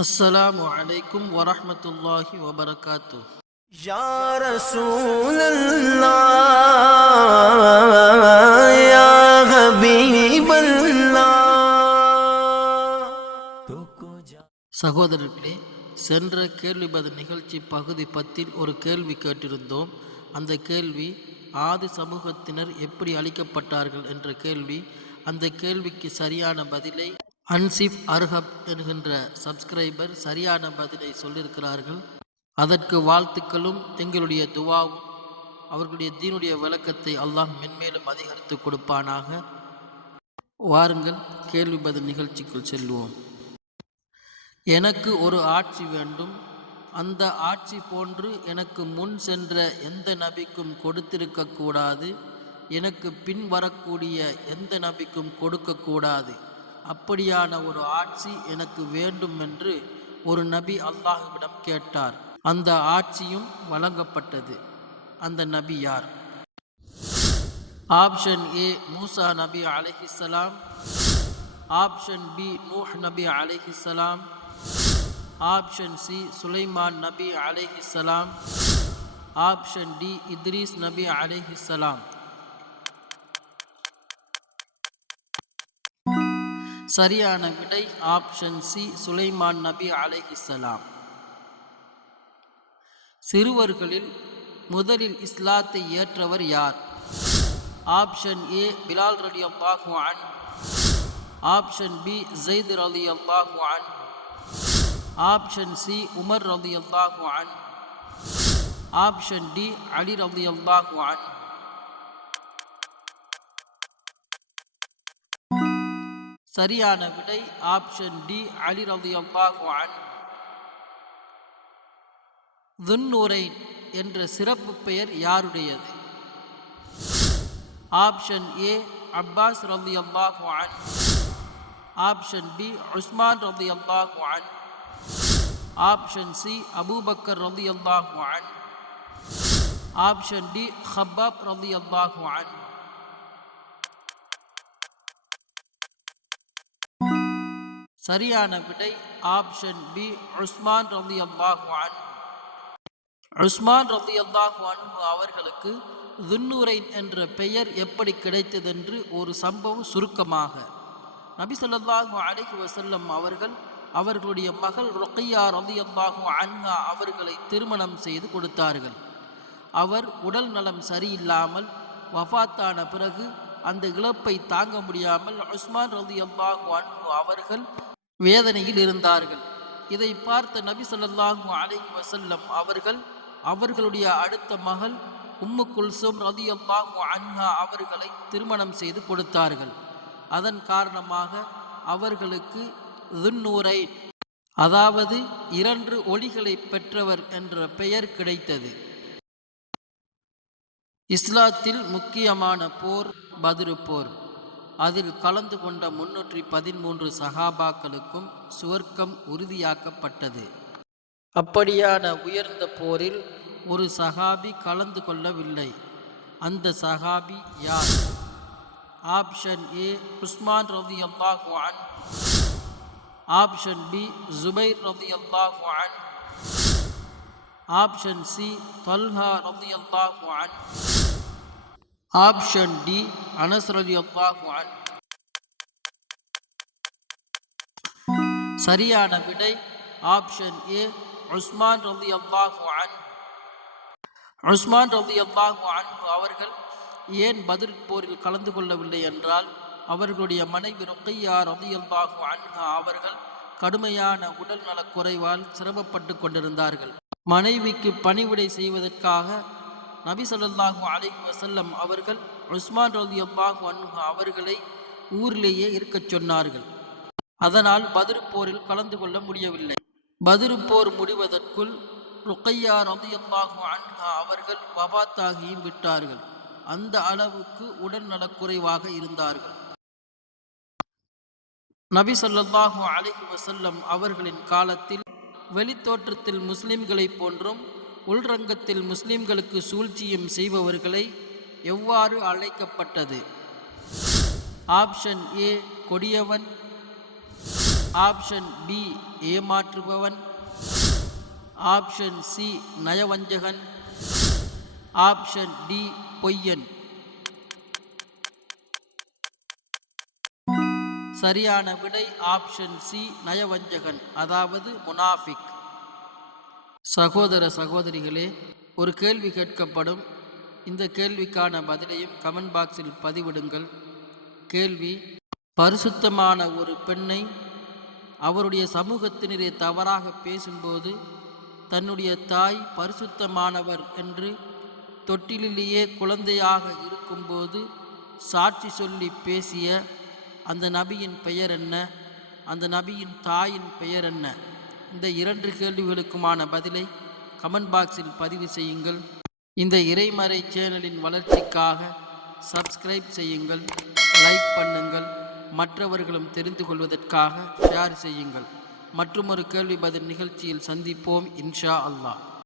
அஸ்ஸலாமு அலைக்கும் வரஹ்மத்துல்லாஹி வபரகாத்துஹ். या रसूल अल्लाह या हबीब अल्लाह சகோதரர்களே, சென்ற கேள்வி பதில் நிகழ்ச்சி பகுதி 10 ஒரு கேள்வி கேட்டிருந்தோம். அந்த கேள்வி ஆதி சமூகத்தினர் எப்படி அழிக்கப்பட்டார்கள் என்ற கேள்வி. அந்த கேள்விக்கு சரியான பதிலை அன்சிஃப் அர்ஹப் என்கின்ற சப்ஸ்கிரைபர் சரியான பதிலை சொல்லியிருக்கிறார்கள். அதற்கு வாழ்த்துக்களும் எங்களுடைய துவாவும். அவர்களுடைய தீனுடைய விளக்கத்தை அல்லாஹ் மென்மேலும் அதிகரித்து கொடுப்பானாக. வாருங்கள் கேள்வி பதில் நிகழ்ச்சிக்குள் செல்வோம். எனக்கு ஒரு ஆட்சி வேண்டும். அந்த ஆட்சி போன்று எனக்கு முன் சென்ற எந்த நபிக்கும் கொடுத்திருக்கக்கூடாது. எனக்கு பின் வரக்கூடிய எந்த நபிக்கும் கொடுக்கக்கூடாது. அப்படியான ஒரு ஆட்சி எனக்கு வேண்டும் என்று ஒரு நபி அல்லாஹ்விடம் கேட்டார். அந்த ஆட்சியும் வழங்கப்பட்டது. அந்த நபி யார்? ஆப்ஷன் ஏ மூசா நபி அலைஹிஸ்ஸலாம், ஆப்ஷன் பி நூஹ் நபி அலைஹிஸ்ஸலாம், ஆப்ஷன் சி சுலைமான் நபி அலைஹிஸ்ஸலாம், ஆப்ஷன் டி இத்ரீஸ் நபி அலைஹிஸ்ஸலாம். சரியான விடை ஆப்ஷன் சி சுலைமான் நபி அலைஹிஸ்ஸலாம். சிறுவர்களில் முதலில் இஸ்லாத்தை ஏற்றவர் யார்? ஆப்ஷன் ஏ பிலால் ரலியல்லாஹு அன்ஹு, ஆப்ஷன் பி ஸைத் ரலியல்லாஹு அன்ஹு, ஆப்ஷன் சி உமர் ரலியல்லாஹு அன்ஹு, ஆப்ஷன் டி அலி ரலியல்லாஹு அன்ஹு. சரியான விடை ஆப்ஷன் டி அலி ரலியல்லாஹு அன்ஹு. துன்னூரைன் என்ற சிறப்பு பெயர் யாருடையது? ஆப்ஷன் ஏ அப்பாஸ் ரலியல்லாஹு அன்ஹு, ஆப்ஷன் பி உஸ்மான் ரலியல்லாஹு அன்ஹு, ஆப்ஷன் சி அபூபக்கர் ரலியல்லாஹு அன்ஹு, ஆப்ஷன் டி ஹப்பாப் ரலியல்லாஹு அன்ஹு. சரியான விடை ஆப்ஷன் பி உஸ்மான் ரலியல்லாஹு அன்ஹு. உஸ்மான் ரலியல்லாஹு அன்ஹு அவர்களுக்கு துன்னூரைன் என்ற பெயர் எப்படி கிடைத்ததென்று ஒரு சம்பவம் சுருக்கமாக. நபி ஸல்லல்லாஹு அலைஹி வஸல்லம் அவர்கள் அவர்களுடைய மகள் ருக்கையா ரலியல்லாஹு அன்ஹா அவர்களை திருமணம் செய்து கொடுத்தார்கள். அவர் உடல் நலம் சரியில்லாமல் வஃபாத்தான பிறகு அந்த இழப்பை தாங்க முடியாமல் உஸ்மான் ரலியல்லாஹு அன்ஹு அவர்கள் வேதனையில் இருந்தார்கள். இதை பார்த்த நபி ஸல்லல்லாஹு அலைஹி வஸல்லம் அவர்கள் அவர்களுடைய அடுத்த மகள் உம்மு குல்சூம் ரலியல்லாஹு அன்ஹா அவர்களை திருமணம் செய்து கொடுத்தார்கள். அதன் காரணமாக அவர்களுக்கு துன்னூரைன், அதாவது 2 ஒளிகளை பெற்றவர் என்ற பெயர் கிடைத்தது. இஸ்லாத்தில் முக்கியமான போர் பத்ரு போர். அதில் கலந்து கொண்ட 313 சஹாபாக்களுக்கும் சுவர்க்கம் உறுதியாக்கப்பட்டது. அப்படியான உயர்ந்த போரில் ஒரு சஹாபி கலந்து கொள்ளவில்லை. அந்த சஹாபி யார்? ஆப்ஷன் ஏ உஸ்மான் ரலியல்லாஹு அன்ஹு, ஆப்ஷன் பி ஜுபைர் ரலியல்லாஹு அன்ஹு, ஆப்ஷன் சி தல்ஹா ரலியல்லாஹு அன்ஹு, ஆப்ஷன் டி அனஸ் ரலியல்லாஹு அன்ஹு. சரியான விடை ஆப்ஷன் ஏ உஸ்மான் ரலியல்லாஹு அன்ஹு. உஸ்மான் ரலியல்லாஹு அன்ஹு அவர்கள் ஏன் பத்ர் போரில் கலந்து கொள்ளவில்லை என்றால், அவர்களுடைய மனைவி ருக்கையா ரலியல்லாஹு அன்ஹா அவர்கள் கடுமையான உடல் நலக் குறைவால் சிரமப்பட்டு கொண்டிருந்தார்கள். மனைவிக்கு பணிவிடை செய்வதற்காக நபி ஸல்லல்லாஹு அலைஹி வஸல்லம் அவர்கள் உஸ்மான் ரலியல்லாஹு அன்ஹு அவர்களை ஊரிலேயே இருக்கச் சொன்னார்கள். அதனால் பத்ர் போரில் கலந்து கொள்ள முடியவில்லை. பத்ர் போர் முடிவதற்குள் ருக்கையா ரலியல்லாஹு அன்ஹா அவர்கள் வஃபாத்தாகியும் விட்டார்கள். அந்த அளவுக்கு உடல் நலக்குறைவாக இருந்தார்கள். நபி ஸல்லல்லாஹு அலைஹி வஸல்லம் அவர்களின் காலத்தில் வெளித்தோற்றத்தில் முஸ்லிம்களை போன்றும் உள்ரங்கத்தில் முஸ்லிம்களுக்கு சூழ்ச்சியும் செய்பவர்களை எவ்வாறு அழைக்கப்பட்டது? ஆப்ஷன் ஏ கொடியவன், ஆப்ஷன் பி ஏமாற்றுபவன், ஆப்ஷன் சி நயவஞ்சகன், ஆப்ஷன் டி பொய்யன். சரியான விடை ஆப்ஷன் சி நயவஞ்சகன், அதாவது முனாஃபிக். சகோதர சகோதரிகளே, ஒரு கேள்வி கேட்கப்படும். இந்த கேள்விக்கான பதிலையும் கமெண்ட் பாக்ஸில் பதிவிடுங்கள். கேள்வி: பரிசுத்தமான ஒரு பெண்ணை அவருடைய சமூகத்தினரே தவறாக பேசும்போது தன்னுடைய தாய் பரிசுத்தமானவர் என்று தொட்டிலேயே குழந்தையாக இருக்கும்போது சாட்சி சொல்லி பேசிய அந்த நபியின் பெயர் என்ன? அந்த நபியின் தாயின் பெயர் என்ன? இந்த 2 கேள்விகளுக்குமான பதிலை கமெண்ட் பாக்ஸில் பதிவு செய்யுங்கள். இந்த இறைமறை சேனலின் வளர்ச்சிக்காக சப்ஸ்கிரைப் செய்யுங்கள், லைக் பண்ணுங்கள், மற்றவர்களும் தெரிந்து கொள்வதற்காக ஷேர் செய்யுங்கள். மற்றொரு கேள்வி பதில் நிகழ்ச்சியில் சந்திப்போம் இன்ஷா அல்லாஹ்.